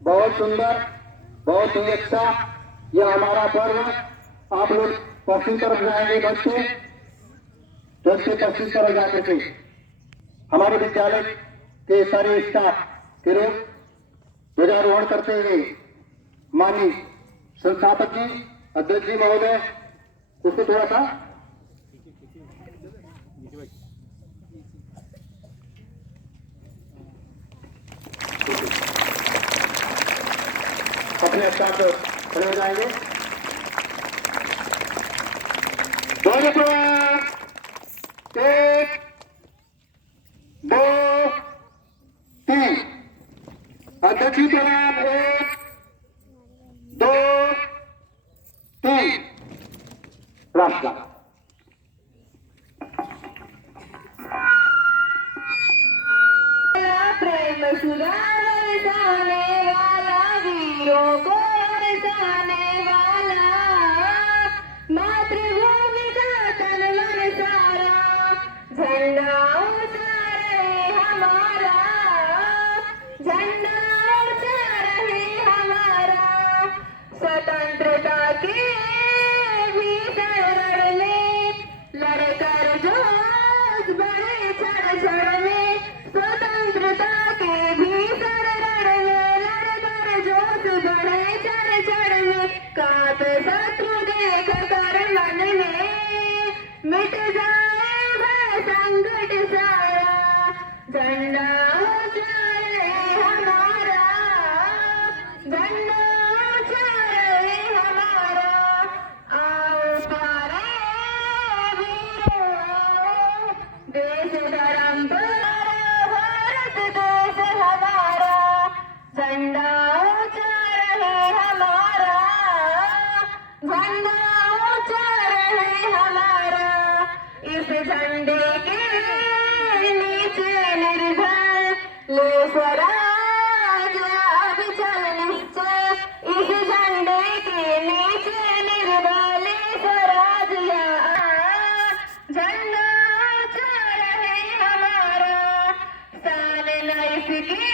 बहुत सुंदर, बहुत ही अच्छा यह हमारा पर्व। आप लोग पश्चिम तरफ जाएंगे बच्चे, जैसे पश्चिम तरफ जाते थे हमारे विद्यालय के सारे स्टाफ के लोग ध्वजारोहण करते हुए माननीय संस्थापक जी, अध्यक्ष जी महोदय, उसको थोड़ा सा अपने स्थान पर खड़े हो जाएंगे। दोनों प्रणाम, 1 2 3। अध्यक्ष जी प्रणाम, 1 2 3। राष्ट्र प्रेम सुधा बरसाने वाला, वीरों को बरसाने वाला, मातृभूमि का तन मन सारा झंडा ऊंचा रहे हमारा, झंडा ऊंचा रहे हमारा। स्वतंत्रता के भीतर लड़ने लड़कर जोश बढ़े चढ़ चढ़ में, स्वतंत्रता के भीतर लड़ने लड़कर जोश बढ़े चढ़ चढ़ में। कांपे शत्रु देख कर मन में, मिट जाए भय संकट सारा, झंडा ऊंचा रहे हमारा, झंडा ऊंचा रहे हमारा। आओ प्यारे वीरों, देश धर्म पर भारत देश हमारा, झंडा ऊंचा रहे हमारा, झंडा ऊंचा रहे हमारा। इस झंडे के नीचे निर्भय ले स्वराज अब चल निश्चय, इस झंडे के नीचे निर्भय ले स्वराज झंडा ऊंचा रहे हमारा। साल न इसकी